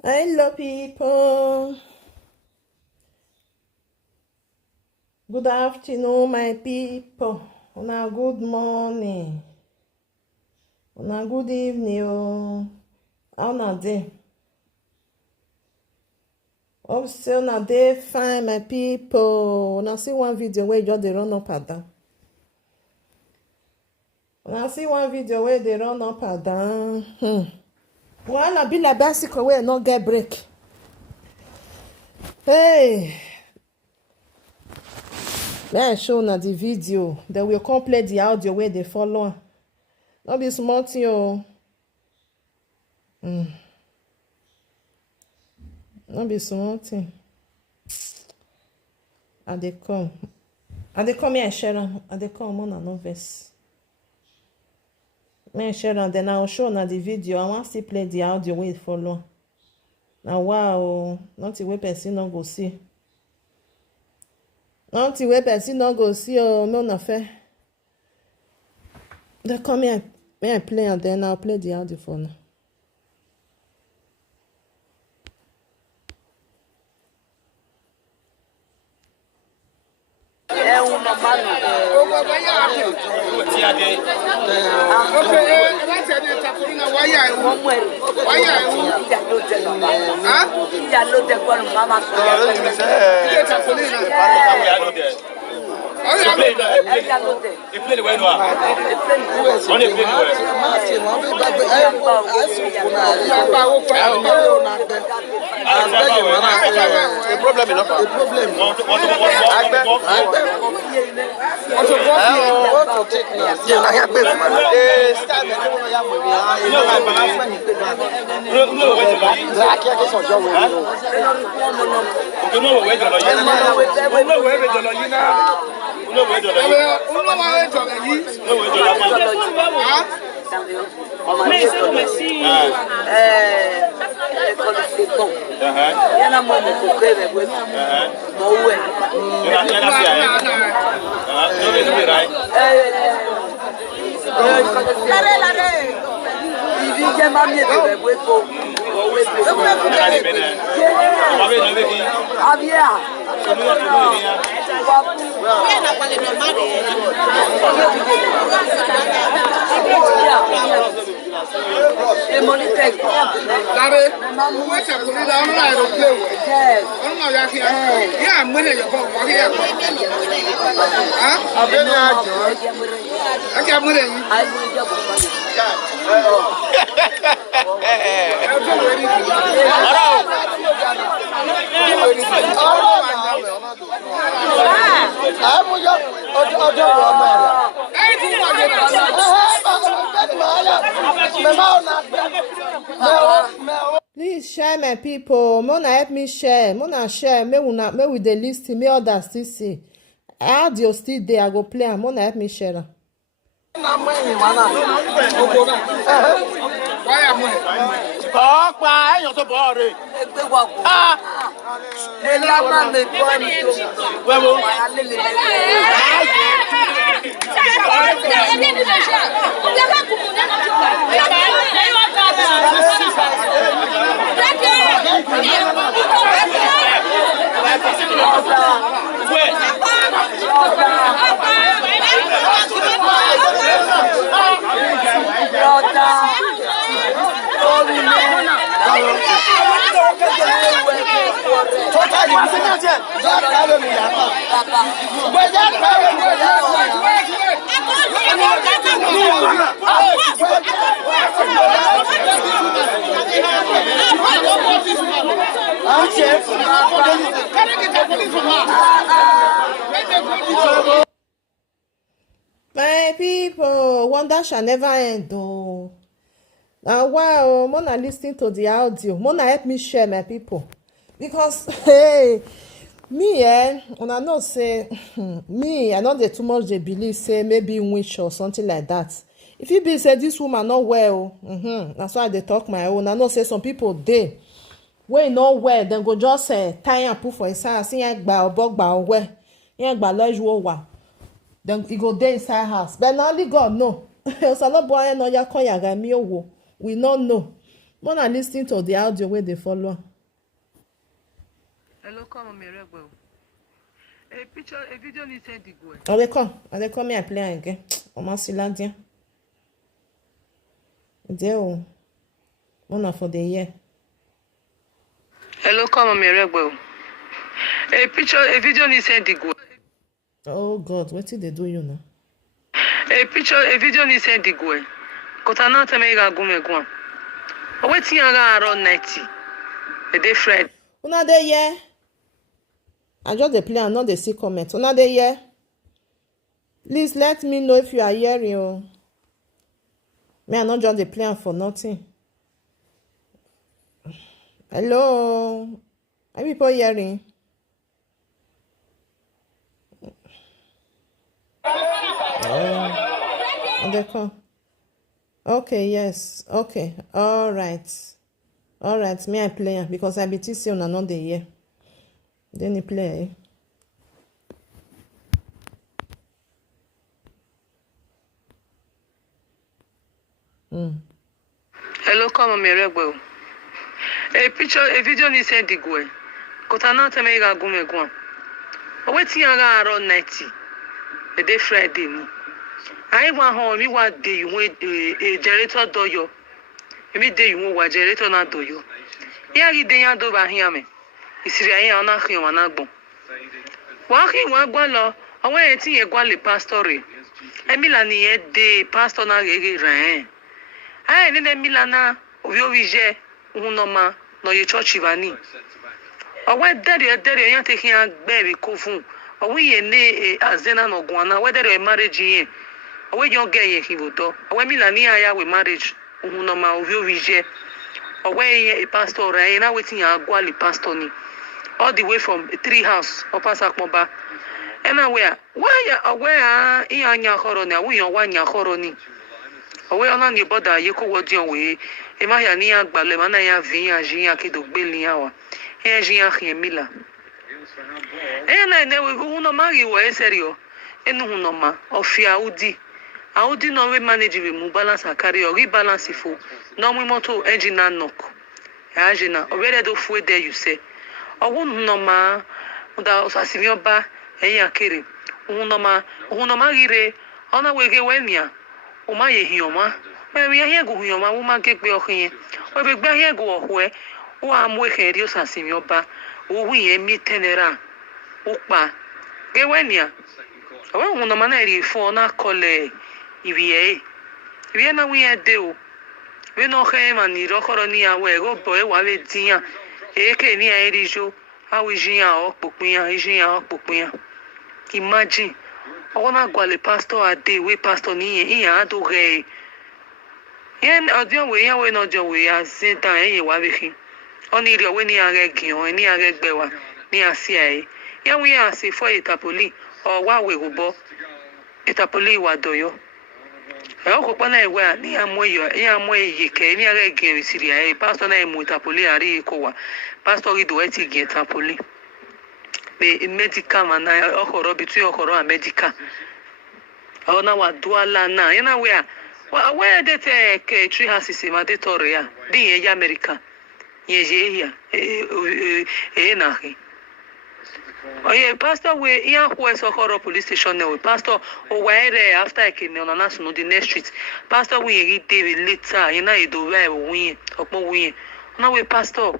Hello, people. Good afternoon, my people. Una good morning. Una good evening. How una dey? Hope say una dey fine, my people. Una see one video where just dey run up and down. Una see one video where they run up and down. Wahala be like bicycle wey no get brake. Hey. May I show una the video. Then we'll come play the audio where they follow. Not be small thing, oh. Not be small thing. And they come here and share them. And they come on no verse. Me share them. Then I'll show una the video. I want to play the audio where it follow. Now wow, not the way person no go see. Not the way person no go see. Oh, no affair. They come here. May I play and then I'll play the audio for now. Please share, my people. Mona help me share. Mona share. May we dey listen. May others still see. Audio still there. I go play am. Mona help me share. My people, wonder shall never end, though. Now, wow, Mona listening to the audio. Mona help me share, my people. Because, hey, me, I know say, me, I know they too much they believe, say, maybe witch or something like that. If you be say this woman not well, that's why they talk my own. I know say some people they when not well, then go just say tie and put for inside. See yang ba obok ba where yang ba lodge wa. Then he go there inside house. But now only God know. So no boy no ya kon ya ga mi owo. We not know. When I listen to the audio where they follow. Hello, come on, Mirabel. A picture, a video ni send the boy. Oh, they come me I play again. Oma siladia. There, one for the year. Hello, come on, Mirabel. A picture, a video ni send the boy. Oh God, what did they do you now? A picture, a video ni send the boy. Kota na teme ga gume gwa. Wetin aga around 90. A day Friday. Una dey here. I just dey play and not dey see comment. Una dey here. Please let me know if you are hearing. Oh. Me I not just dey play am for nothing. Hello. Are people hearing? Oh, they come. Okay, yes. Okay. All right. Me I play am because I be see una not dey here. Then he play. Hello, come on, Mirabel. A picture, a video ni send the boy. Kota na teme ga gume gwa. Wetin aga around 90. A day Friday ni. I want home, me what day you went a generator do yo. Every day you want generator na do yo. Ya ri dey yan do ba hian me. Isiri ayin ona khian wa na gbon. Wa khi wa gwa lo, awon e tin ye gwa le pastor re. Emila ni e de pastor na gege ran. Ai ni Emila na ovi je unoma no ye church bani. Awe dere yan te khian gbe bi ko fun. Awe ye ne azena no gwa na we dere marriage yen. Awe yon get ye hivoto. Awe Emila ni aya we marriage unoma ovi je. Away a pastor, and now waiting a guali pastor ni all the way from 3 house or Pasakmoba. And aware, why aware in your horona, we are 1 year horoni. Away on your border, you could watch your way. Emaya Balemana Via Gia Kido Billiawa. Here Gia Mila. And I never uno marry way serio. And unoma of Fiaudi. Audi no we manage we balance a carry or rebalance if no we moto engine knock. Agina, already do fue there you say. I won't no ma da Sasimioba and Yakiri. Unoma gire, on a way gewenia. Umaye hioma. When we are here go hioma, woman get be ohin. When we be here go away, who am waking Rio Sasimioba, who we meet tenera. Ukpa. Gewenia. I won't no manner for na cole. Ivie na we do. We no him and the rocoroni away go boy while it's tia. Eke ni a erijo. How is Gia or Pupia? Is Gia or Pupia? Imagine. I wanna go a pastor a day. We pastor ni do gay. Yen audio way away no joy way as Santa and Wabihi. Only the way near Reggie or near Regbewa near CIA. Yan we are say for a tapoli or what we go bo. A tapoli wa doyo. Ako pana ewa ni amwe yeke ni ara gen Syria pastor na emu tapoli ari ko wa pastor ri do eti gen tapoli be medical man na okoro between okoro and medical ona wa duala na yana where they take 3 houses ma de toria din ya America ye ya na hi. Oh yeah, pastor we here West Okoro police station now. Pastor where after I came on national the next street. Pastor we read David later, you know you do well win opo win. Now we pastor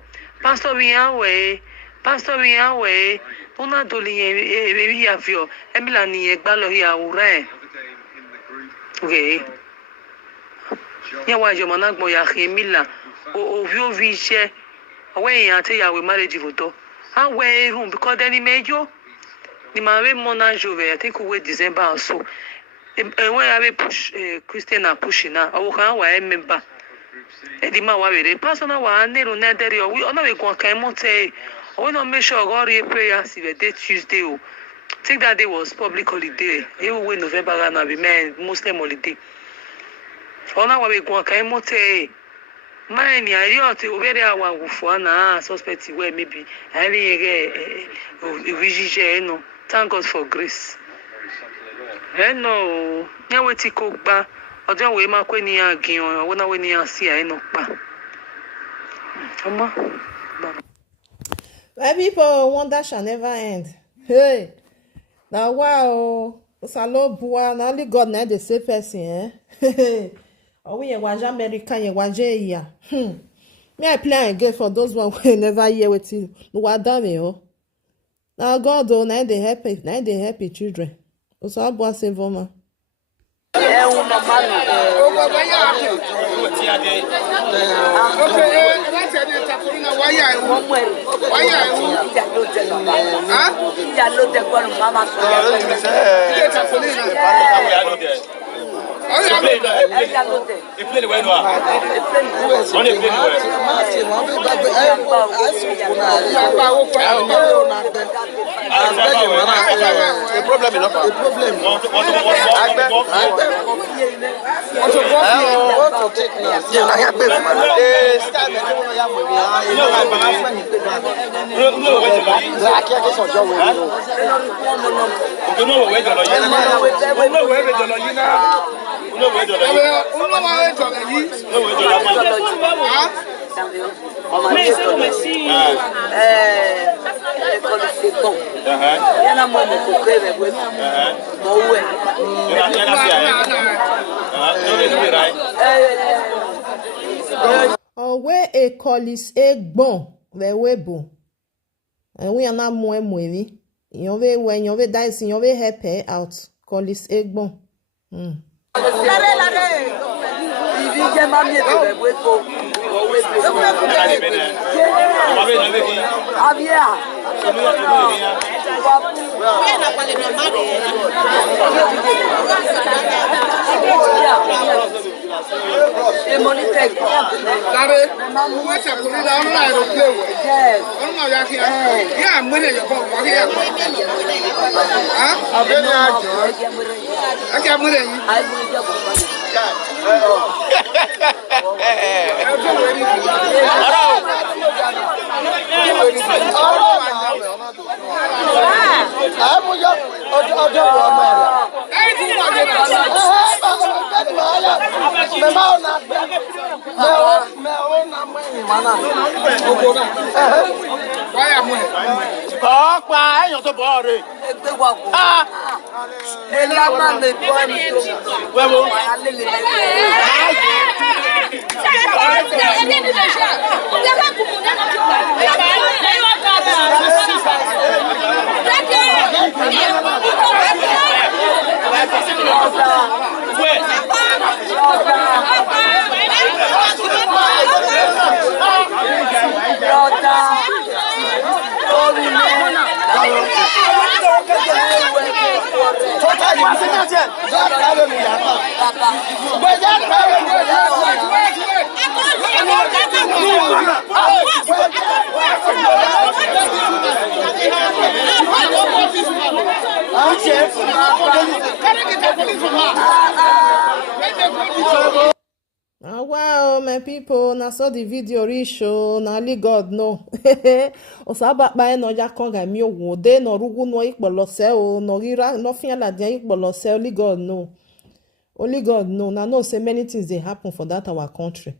we away. Una doli e avio. Emila ni egbalo ya ure. Okay. Ya wa jo managbo ya Emila. O vio viche. Away ya te ya we marriage voto. I wear room because then he made you. The married monarch over, I think we December or so. And when I push Christian are pushing now, I will remember. The man will personal one, they don't know that we only go and say, I will not make sure God prayers if a day Tuesday. I think that day was public holiday. Even when November and be man Muslim holiday. Ona we go and say, mine ya yoti obere awa wufu na suspect where maybe any vijije no. Thank God for grace. No, nya weti ko gba ojo we ma kwe ni agin wona we ni asi ai no pa. Oma. My people, wonder shall never end. Hey, now wow, Salobua, now only God na the same person, eh? Oh, we was American, you was here. Me I play again for those one who never hear with you. No, what done oh. Now God, oh, now they happy children. Also, I was saying, Voma. Owe e kolis egbon we webo. And we are not more movie. You ve when you ve dice, you ve help out. Kolis egbon. Ah, wow, my people, na saw the video reach oh, na only God know. Osaba ba no ja konga mi owo de no rugu no ipolose o no rira no fin la dia ipolose only God know. Only God know. Na know say many things dey happen for that our country.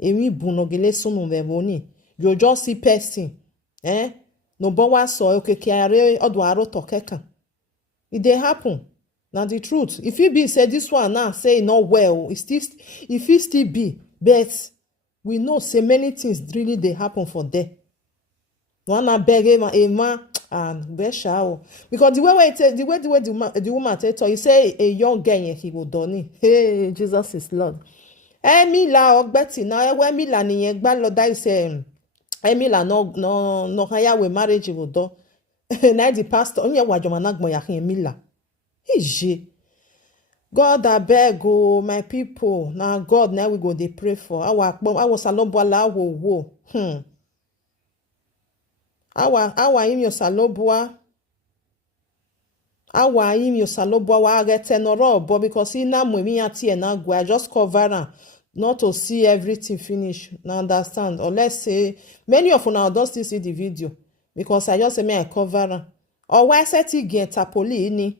Emi bu no gele sunu vevoni. You just see person, eh? No bo wa so okeke are odo aro tokekan. It dey happen. Now the truth, if you be say this one now say not well, it still be, but we know say many things really they happen for there. One beg a man and besha because the way the woman tell you say a young girl he will done it. Hey, Jesus is Lord. Emila ogbeti na ewe Emila ni yen gba lo dai say Emila no hire we marriage will do. Na the pastor onye wajoma na gbo ya Emila. Ije. God abeg oh my people. Now God now we go dey pray for. Our salobwa wo. Our im yo salobwa. Our im yo salobwa wa get tenoro but because ina mwemi ati na go I just cover am not to see everything finish. Now understand or let's say many of una don't still see the video because I just say me I cover am. Or why set again tapoli ni.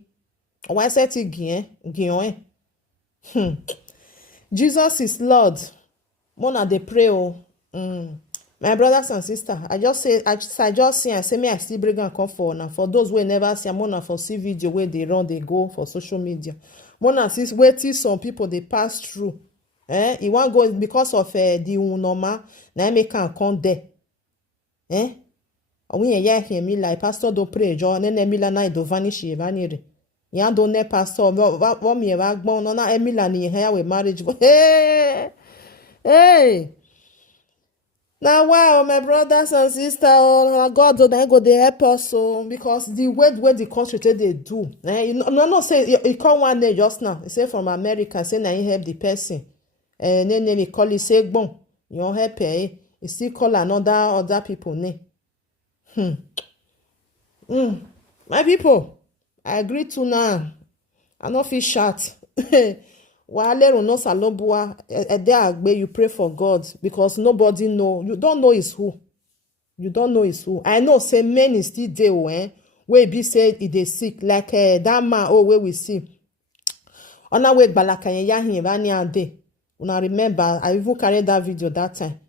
Why set again? Jesus is Lord. Mona dey pray oh. My brothers and sisters, I just say I say me I still bring and come for now. For those who never see, Mona for see video where they run, they go for social media. Mona see wait till some people they pass through. You want go because of the unoma, now make can come there. We ya here me like pastor do pray jo ne Emila na do vanish evanire. Ya do ne pastor what me wa gbon no na Emila ni here we marriage. Hey. Now, wow, my brothers and sisters, God, they go they help us because the way the country they do. You know, not say you come one day just now. You say from America, say now you help the person, and then they call you say bon, you don't help you still call other people name. My people, I agree to now. I no fit shout. Wahala no salobua you pray for God because nobody know. You don't know is who. You don't know is who. I know say men is still there when we be said it is sick like that man where we see. On our way balakanye yahin bani ande. Una remember I even carried that video that time.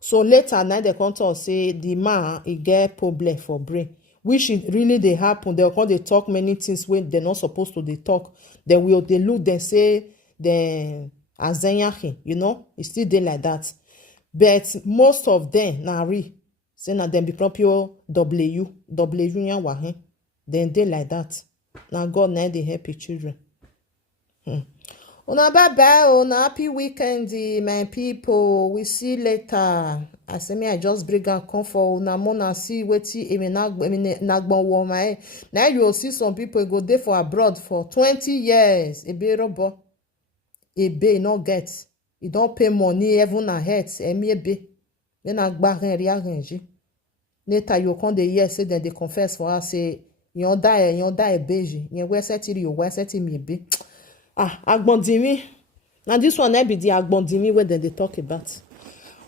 So later night they come to say the man he get problem for brain. Which really they happen. They come they talk many things when they're not supposed to they talk. They look they say the Azenyahi, you know, it's still there like that. But most of them now say na them be proprio W wahin. Then they like that. Now God now they help your children. Una bye bye, una happy weekend, my people. We see later. I say me I just bring and come for una mona see wetin nagbon wo my. Now you will see some people go there for abroad for 20 years. Ebe robo. Ebe no get. You don't pay money even ahead. Emi ebe. Then agba ria renji. Later you come the year say then they confess for us say yon die beji. Yon we setiri yo we setimi ebe. Agbondimi. Now this one I be the Agbondimi where they talk about.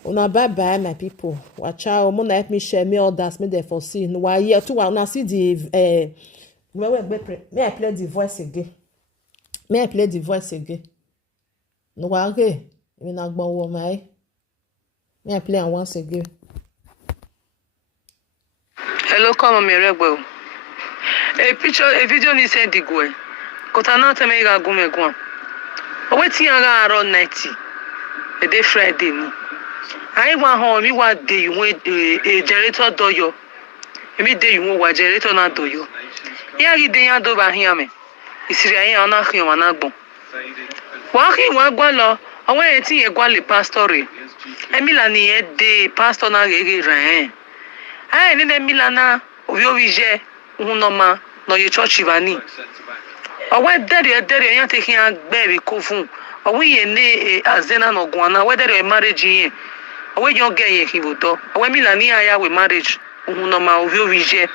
Una bye bye my people. Watch out. Mona help me share me others. Me there for see. No why here too. Una see the may I play the voice again. May I play the voice again. No why okay. Me na gbon wo my. May I play am once again. Hello, come on, Miregbo. A video ni send the go. Kota na teme ga gume gwan. Wetin aga aro 90. E dey Friday ni. Ai wa ho mi wa dey you a generator doyo. Emi dey you wa generator na doyo. Ya ri dey yan do ba hin ame. Isiri ayin ona khion wa na gbon. Wa khin wa gwa lo, awon e tin ye gwa le pastor re. Emila ni e dey pastor na gege ran. Ai ni Emila na obi je unoma no ye church ivani. Owe dere yan taking a baby kofun. Owe ye ne azena no gwana. Whether a marriage ye. Owe yon get ye kivoto. Owe milani aya we marriage. Unoma ovio vije.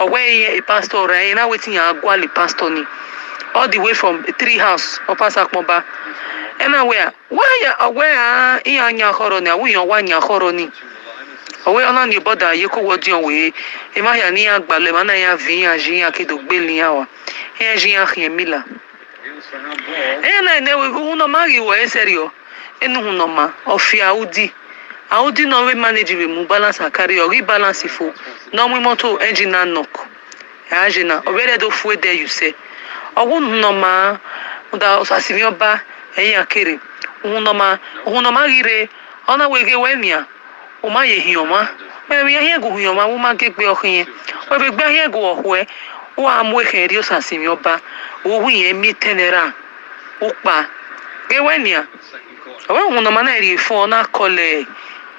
Owe ye a pastor ra na waiting ya gwali pastor ni. All the way from 3 house or pasak moba. Anywhere. Why ya aware iya nya horoni awu yon wa nya horoni. Owe ona ni boda ye ko wodi on we. E ma ya ni agbale mana ya vin ya jin ya kedo gbeli ya wa. Emila. Na we uno magi wa serio. Enu uno ma ofi Audi. Audi no we manage we mu balance carry or rebalance fo. No we moto engine na knock. Engine obere do fu there you say. Owo uno ma da osasimi oba eyan kere. Uno ma gire ona we ge wemia. O ma ye hioma. We ye go hioma wo ma ge pe okin. We be gba ye go ohwe. O amwe khenri osasimi oba o hu yen mi tenera o pa ge wenia o won no mana ri fo na kole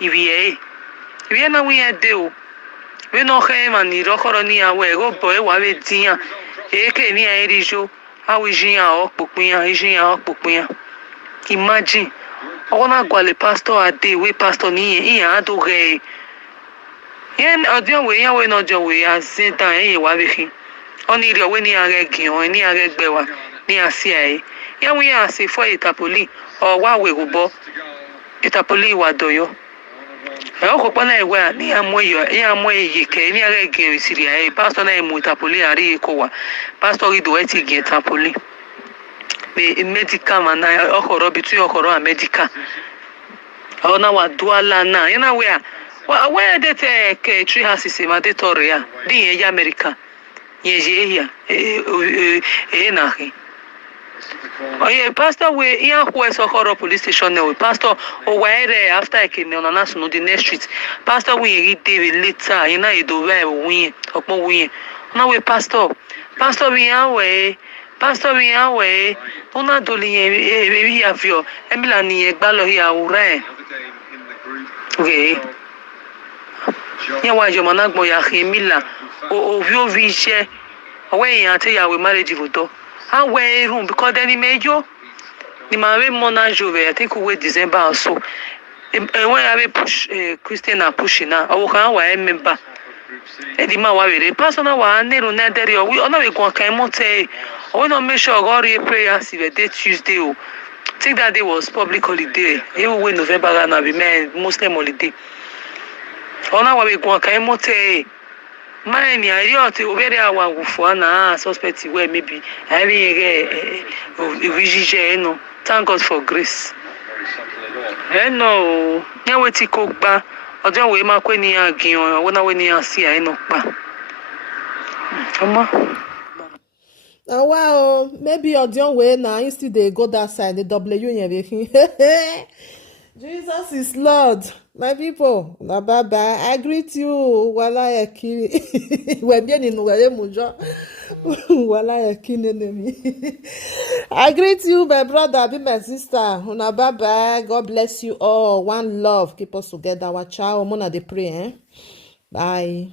iwie na wi ede o we no khe ma ni ro koro ni awe go bo e wa we tian e ke ni e ri jo awi jin o popin imagine o na gwa le pastor ade we pastor ni yan do ge yen odion we yan we no jo we azintan e wa be kin oni ri owe ni are gion ni are gbewa ni asia ya wi ase fo itapoli o wa we gubo itapoli wa doyo e o ko pona ewe ni amo eye ke ni are gion isiri pastor na emu itapoli ari ko wa pastor ri do eti gion itapoli be medical man na okoro between okoro and medical ona wa duala na yana we Well, where they take tree houses in Madetoria, the America. Yes, yeah. Oh yeah, pastor we here who so horror police station now. Pastor oh where after I came on national the next street. Pastor we read David later, you know you do well win upon win. Now we pastor. Pastor we away. Pastor we away. Una doli e avio. Emila ni egbalo here ure. Okay. Yeah, why you managbo ya Emila o vio viche. Away ya te ya we marriage voto. How way room because then he made you the married mona jove. I think we December also. When I push Christian are pushing now. I will come member. The man wa personal one near on that area. We only go Kaimote. I will not make sure God prayer see the day Tuesday. I think that day was public holiday. Even when November gonna be Muslim holiday. Ona wa we go Kaimote. Mine ya te obere awa gufu na suspect where maybe having a no. Thank God for grace. No, nya weti kokba ojo we ma kweni agion wona we ni asi ai no pa. Oma. Wow, maybe Odion way now instead they go that side, the W everything. Jesus is Lord. My people, na bye bye. I greet you. Wahala yakini. We're bien in where mujo. Wahala yakini enemy. I greet you, my brother, be my sister. Na bye bye. God bless you all. One love. Keep us together. Watch out. Mona de pray. Bye.